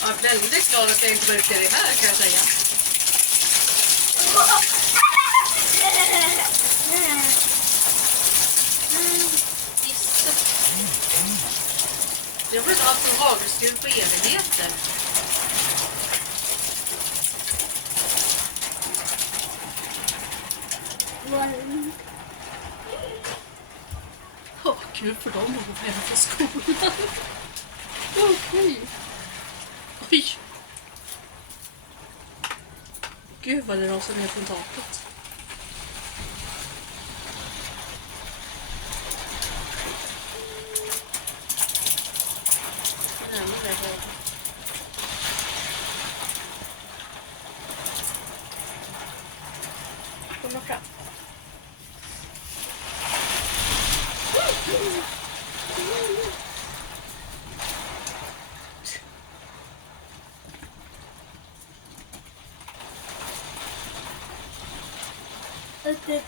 Jag är väldigt glad att jag inte var ute i det här, kan jag säga. Jag har inte haft en hagelskur på evigheter. Åh, kul för dem att gå hem till skolan. Okej. Oj. Gud vad det rasar ner från taket. Komma fram. Det